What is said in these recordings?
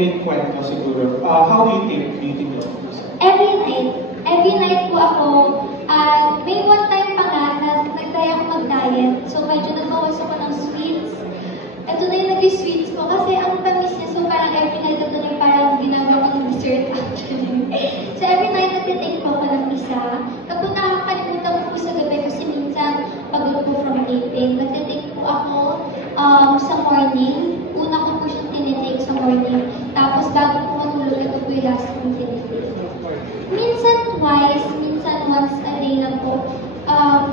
may kwento siguro. How do you think meeting your Every night po ako, may one time pa nga na nag-try ako mag-diet. So medyo nagbawas ako ng sweets. Ito na yung naging sweets ko kasi ang tamis niya. So parang every night ito na yung parang ginagawa ko ng dessert actually. So every night nagtitake ko ng isa. Kapag nakakalimutan ko po sa gabi kasi minsan pagod po from eating, nagtitake po ako sa morning. Una ko po siyang tinitake sa morning. Tapos bago po matulog, ito po yung last kong tinitake. Minsan twice, minsan once a day lang po.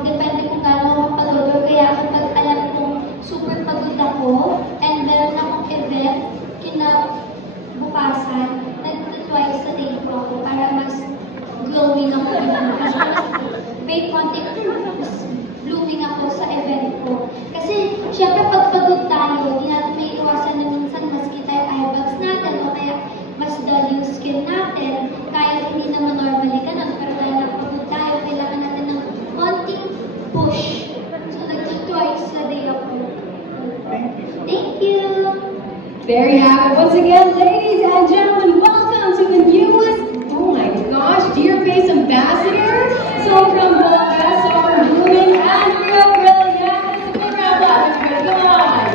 Depende kung gano'n ako kapagod. Kaya kapag alam kong super pagod ako, and meron akong event, kinabukasan, nag-twice a day po ako para mas glowing ako. May konti mas blooming ako sa event ko. Kasi, syempre pag pagod tayo, hindi natin may iwasan na minsan maski tayo eye bags natin o kaya mas dull yung skin natin. Kahit hindi naman normally ganun, pero dahil napagod tayo, kailangan natin ng konting push. So, nag-twice a day ako. Thank you! There you have it. Once again, ladies and gentlemen, welcome to the newest, oh my gosh, Dear Face Ambassador. So from Boca, so we're blooming Andrea Brilliant. It's a big round of applause. Come on.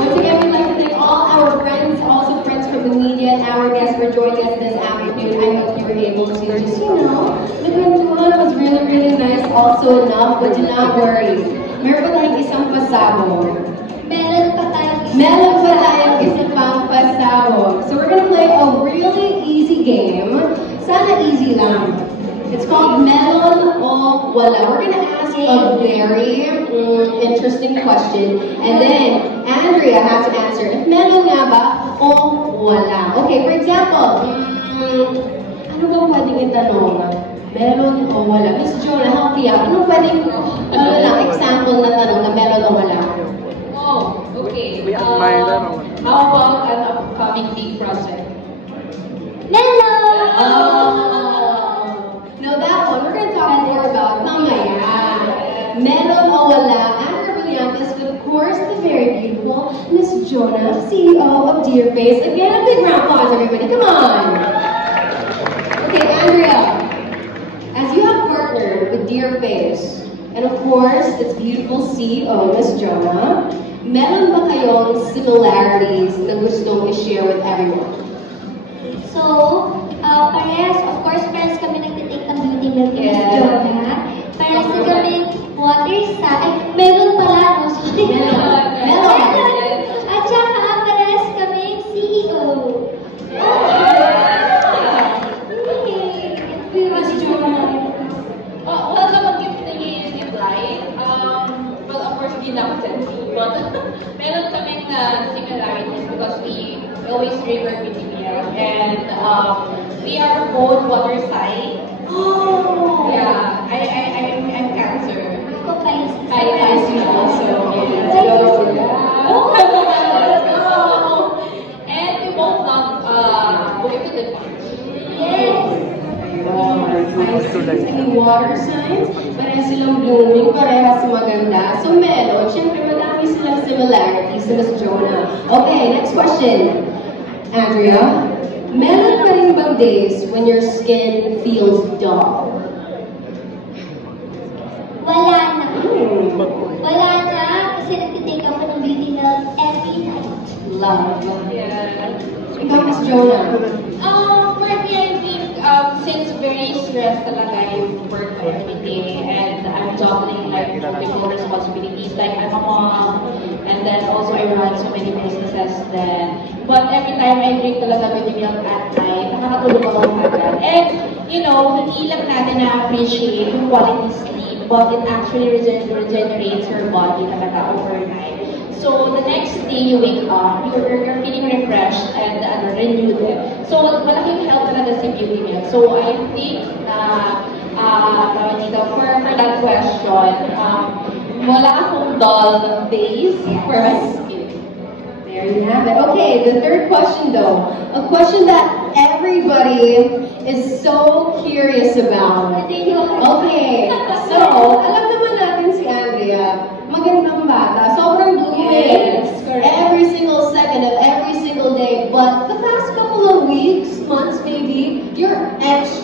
Once again, we'd like to thank all our friends, also friends from the media, and our guests for joining us this afternoon. I hope you were able to just, the was really, really nice also enough, but do not worry. Meron pa tayong isang pasabog. Meron pa tayong isang pang pasabog. So we're gonna play a really easy game. Sana easy lang. It's called Melon o Wala. We're gonna ask a very interesting question, and then Andrea has to answer if melon nga ba o wala. Okay, for example, ano ba pwedeng itanong? Melon o wala? Miss Jonah, help me out. Ano pwedeng example na tanong na melon o wala? Oh, okay. How about an upcoming big project? Melon! No, that one, we're going to talk more about mamaya. Melon o wala. Andrea Brillantes, but of course, the very beautiful Miss Jonah, CEO of Dear Face. Again, a big round of applause, everybody. Come on. Okay, Andrea, as you have partnered with Dear Face, and of course, its beautiful CEO, Miss Jonah, meron ba kayong similarities na gustong i-share with everyone? So, parehas, of course, parehas kami nagtitake ng beauty milk ni Miss Jonah. Parehas na kami water sign. Meron pala, no? Meron. At saka, parehas kami CEO. Miss Jonah. Well, nabanggit na yung line. Well, of course, hindi naman sensi. But, meron kaming similarities because we always drink our beauty milk. And we are both water sign. Oh! Yeah, I'm Cancer. Ako pa I see also. Yes. And we both love going to the beach. Yes! Any water signs, parehas silang blooming, parehas maganda. So meron, syempre madami silang similarities to Miss Jonah. Okay, next question. Andrea, meron pa rin bang days when your skin feels dull? Wala na. Wala na kasi nagtitake ako ng beauty milk every night. Love. Yeah. Ikaw, Miss Jonah. For me, I think since very stressed talaga yung work ko every day, and I'm juggling like multiple responsibilities, like I'm a mom, and then also I run so many businesses then. But every time I drink talaga beauty milk at night, nakakatulog ako agad. And, you know, hindi lang natin na-appreciate yung quality sleep, but it actually regenerates your body talaga overnight. So the next day you wake up, you're feeling refreshed and renewed. So malaking help talaga si beauty milk. So I think for that question, wala akong dull days for my skin. There you have it. Okay, the third question though. A question that everybody is so curious about. Okay, so, alam naman natin si Andrea, magandang bata, sobrang blooming. Yes, correct. Every single second of every single day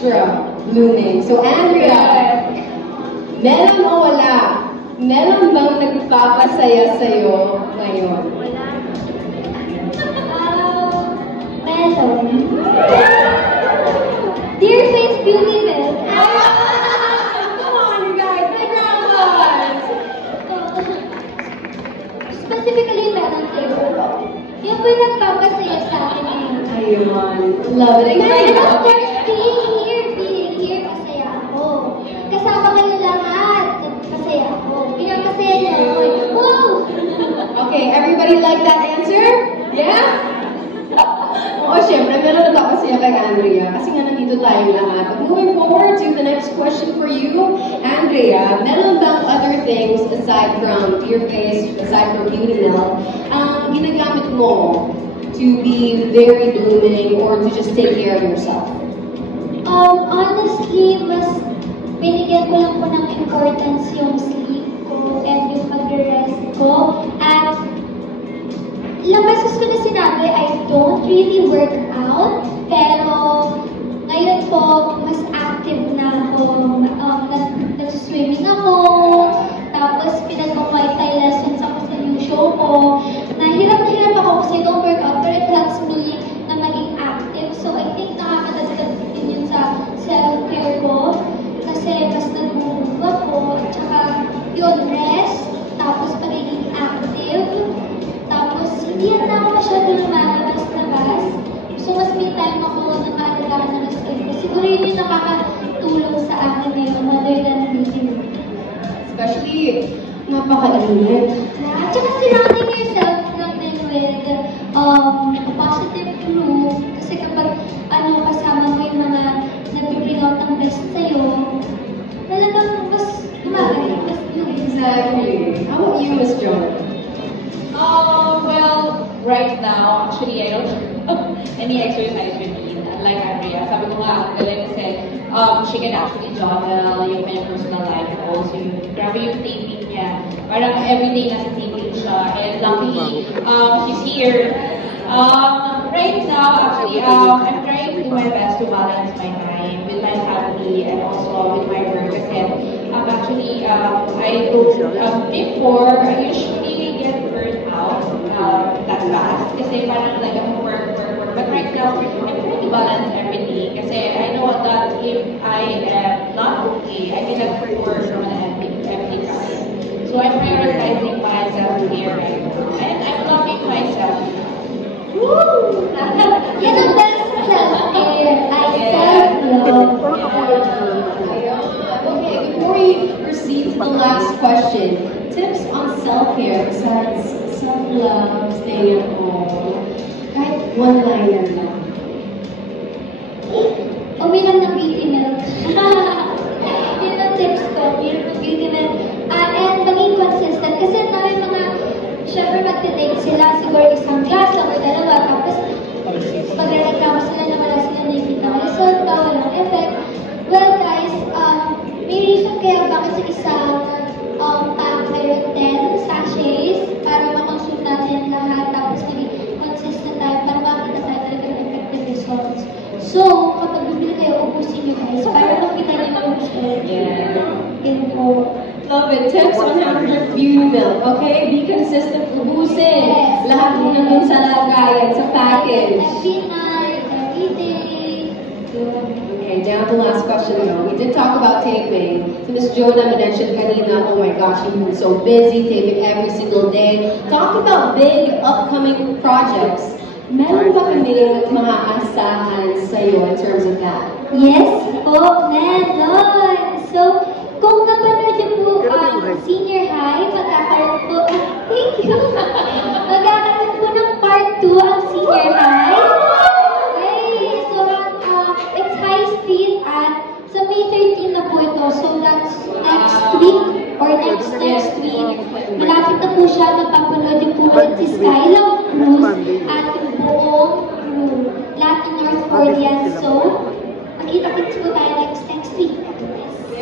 extra blooming. So Andrea, meron o wala? Meron bang nagpapasaya sa'yo ngayon? Meron. Dear Face Beauty Milk. Come on, you guys, big round of applause. Specifically, meron flavor ko. Yung po yung nagpapasaya sa akin ngayon. Ayun. Love it. And of course, being here, masaya ako. Kasama kayo lahat, masaya ako. Pinapasaya niyo ako. Wow! Okay, everybody like that answer? Yeah? Oo, syempre, meron na ako siya kay Andrea kasi nga nandito tayong lahat. But moving forward to the next question for you, Andrea, meron bang other things aside from Dear Face, aside from Beauty Milk, ang ginagamit mo to be very blooming or to just take care of yourself? Honestly, mas binigyan ko lang po ng importance yung sleep ko and yung pag-rest ko. At ilang beses ko na sinabi, I don't really work out, pero ngayon po, mas active na ako. Nag-swimming ako, tapos pinag-muay lessons ako sa new show ko. Nahirap ako kasi I don't work out, pero it helps me na maging active. So I think nakakadagdag din yun sa self-care ko. Kasi mas nag-move ako, at saka yun, rest, tapos pagiging active. Tapos, hindi na ako masyado lumalabas-labas. So, mas may time ako na maalagaan ng skin ko. Siguro yun yung nakakatulong sa akin ngayon, other than meeting. Especially, napaka-init. At saka surrounding yourself lang din with a positive group. Kasi kapag kasama mo yung mga nag-bring out ng best sa'yo, talagang mas gumagay, mas Exactly. How about you, Miss Joan? Well, right now, actually, I don't have any exercise routine. Unlike Andrea, sabi ko nga, ang galing kasi she can actually journal yung kanyang personal life and also grabe yung taping niya. Parang everyday nasa taping siya. And luckily, she's here. Right now, actually, I'm trying to do my best to balance my time with my family and also with my work. Kasi actually, before, I usually get burned out that fast. Kasi parang like I'm work. But right now, I'm trying to balance everything. Kasi I know that if I am not okay, I cannot work on an empty time. So I'm prioritizing myself here right now. And I'm loving myself. Woo! Yan ang best self-care. I self-love. Okay, before we proceed to the last question, tips on self-care besides self-love, staying at home. Kahit one-liner lang. Uminom ng beauty milk. Yun ang tips ko. Uminom ng beauty milk. And maging consistent. Kasi may mga, syempre magtitake sila siguro isang glass o dalawa. Tapos pagreklamo sila na wala sila nakikita ng result ba, walang effect. Well guys, may reason kaya bakit sa isang pack mayroon 10 sachets para makonsume natin lahat. Tapos maging consistent tayo para makita tayo talaga ng effective results. So, kapag bumili kayo, ubusin nyo guys para makita nyo ng result. Yun po. Love it. Tips on how to drink beauty milk. Okay? Be consistent. Ubusin. Yes. Lahat mo nandun sa lagayan, sa package. Every night, every day. Okay, down to the last question though. We did talk about taping. So Miss Jonah mentioned kanina, oh my gosh, you've been so busy, taping every single day. Talk about big upcoming projects. Meron ba kaming mga asahan sa'yo in terms of that? Yes po, meron. So, kung napanood niyo po ang senior high, magkakaroon po, thank you. Magkakaroon po ng part 2 ang senior high. Okay, so it's high speed at sa May 13 na po ito. So that's next week or next week. Malapit na po siya. Magpapanood niyo po ulit si Skylove Cruz at yung buong crew. Lahat ng North Korean. So, magkita-kits po tayo next week.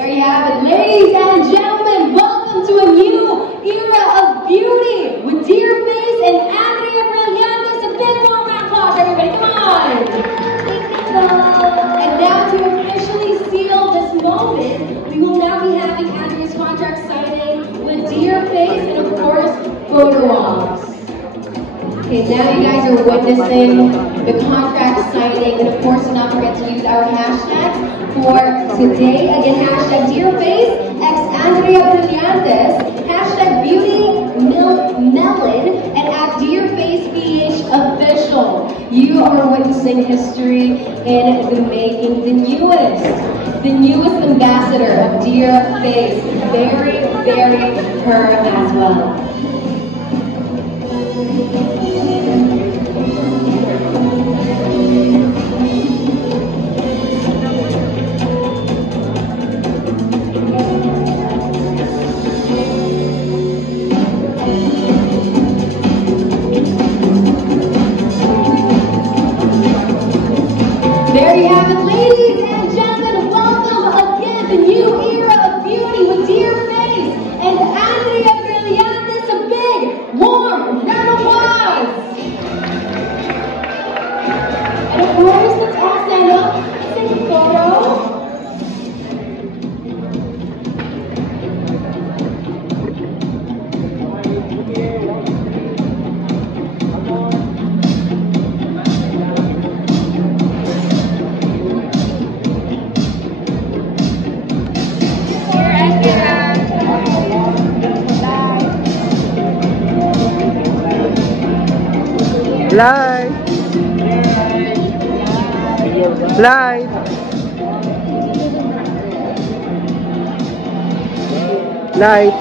There you have it. Ladies and gentlemen, welcome to a new era of beauty with Dear Face and Andrea Brillantes. A big warm round of applause, everybody. Come on. Thank you. And now to officially contract signing with Dear Face and of course, photo ops. Okay, now you guys are witnessing the contract signing, and of course, do not forget to use our hashtag for today. Again, hashtag DearFace, Andrea Brillantes, hashtag BeautyMelon, and at DearFacePH Official. You are witnessing history in the making. The newest ambassador of Dear Face. Very, very her as well. There you have it, ladies and gentlemen. Welcome again, the new era of beauty with Dear Face and Andrea Brillantes. A big, warm round of applause. And of course, let's all stand up, take a photo. Live. Live. Live.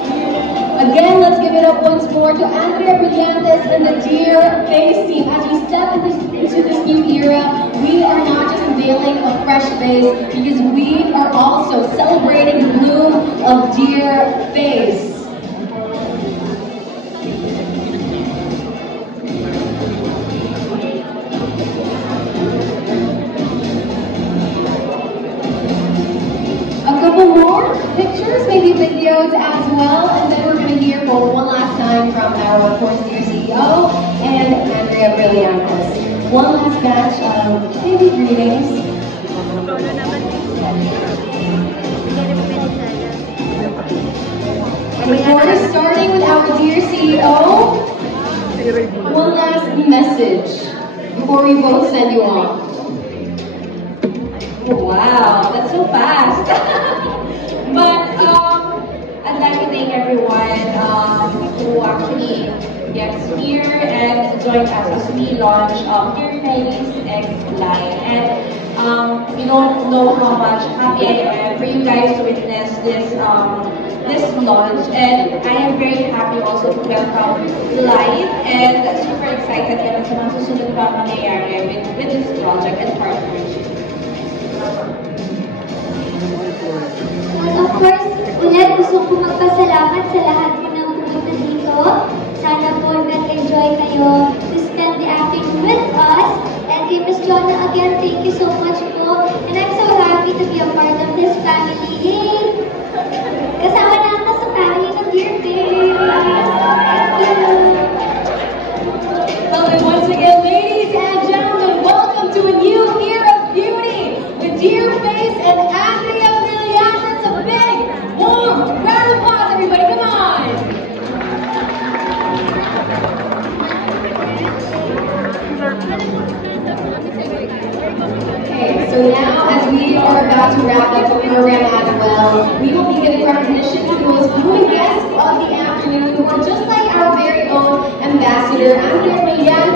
Again, let's give it up once more to Andrea Brillantes and the Dear Face team. As we step into this new era, we are not just unveiling a fresh face, because we are also celebrating the bloom of Dear Face. A couple more pictures, maybe videos as well, and then we're going to hear for one last time from our, of course, dear CEO and Andrea Brillantes. One last batch of maybe greetings. And of course, starting with our dear CEO, one last message before we both send you off. Wow, that's so fast. But I'd like to thank everyone who actually gets here and joined us as we launch Dear Face X Line. And you don't know how much happy I am for you guys to witness this launch. And I am very happy also to welcome Live and super excited naman sa mga susunod pa mangyayari with this project and partnership. Of course, ulit gusto ko magpasalamat sa lahat po ng pumunta dito. Sana po nag-enjoy kayo to spend the afternoon with us. And kay Ms. Jonna, again, thank you so much po. And I'm so happy to be a part of this family. Yay! Kasama na ako sa family ng Dear Face. Thank you. Well, and once again, ladies and gentlemen, welcome to a new era of beauty with Dear Face and Andrea Brillantes. A big, warm round of applause, everybody. Come on. Okay, so now as we are about to wrap up the program as well, we will be giving recognition to those blooming guests of the afternoon who are just like our very own ambassador, Andrea Brillantes.